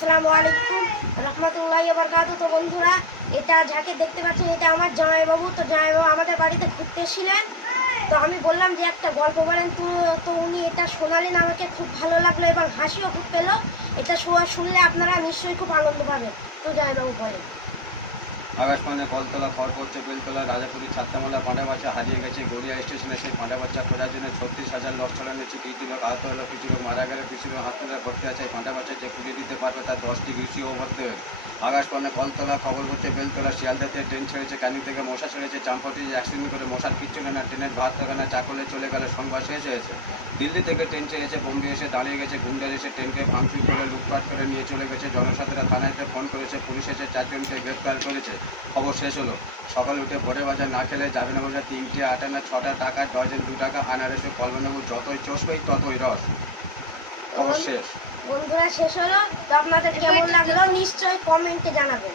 আসসালামু আলাইকুম রহমতুল্লাহ বরকাত তো বন্ধুরা, এটা যাকে দেখতে পাচ্ছেন, এটা আমার জামাইবাবু। তো জামাইবাবু আমাদের বাড়িতে ঘুরতে এসেছিলেন। তো আমি বললাম যে একটা গল্প বলেন। তো তো উনি এটা শোনালেন, আমাকে খুব ভালো লাগল এবং হাসিও খুব পেল। এটা শোয়া শুনলে আপনারা নিশ্চয়ই খুব আনন্দ পাবেন। তো জামাইবাবু বলেন। আকাশমানে কলতলা খড় পড়ছে বেলতলা রাজাপুরি, ছাত্রামালা পাঁডা বাচ্চা হারিয়ে গেছে গড়িয়া স্টেশনে। সেই পাঁডা বাচ্চা খোঁজার জন্য ছত্রিশ হাজার লস ছড়ানো হচ্ছে কিছু লোক আহত হলো, কিছু লোক মারা গেল, কিছু লোক হাসপাতালে ভর্তি আছে। এই পাঁডা বাচ্চা যে খুঁজে দিতে পারবে তার দশটি কৃষি ওভারতে আকাশপানে কলতলা খবর হচ্ছে বেলতলা শিয়ালদাতে ট্রেন ছেড়েছে ক্যানিং থেকে মশা ছেড়েছে চাম্পাটি অ্যাক্সিডেন্ট করে মশার কিচ্ছু না, ট্রেনের ভাত দোকানে চাকলে চলে গেলে সংবাদ শেষ হয়েছে দিল্লি থেকে ট্রেন ছেড়েছে, বোম্বে এসে দাঁড়িয়ে গেছে, গুন্ডার এসে ট্রেনকে ভাঙচুর করে লুটপাট করে নিয়ে চলে গেছে। জনসাধারণ থানায় ফোন করেছে, পুলিশ এসে চারজনকে গ্রেফতার করেছে। খবর শেষ হলো। সকালে উঠে ভোরে বাজার না খেলে যাবে না বাজার তিনটে আটানা ছটা টাকা ডজন দু টাকা আনারসে কলমনবু যতই চষবেই ততই রস। খবর শেষ। বন্ধুরা শেষ হলো। তো আপনাদের কেমন লাগল? নিশ্চয়ই কমেন্টে জানাবেন।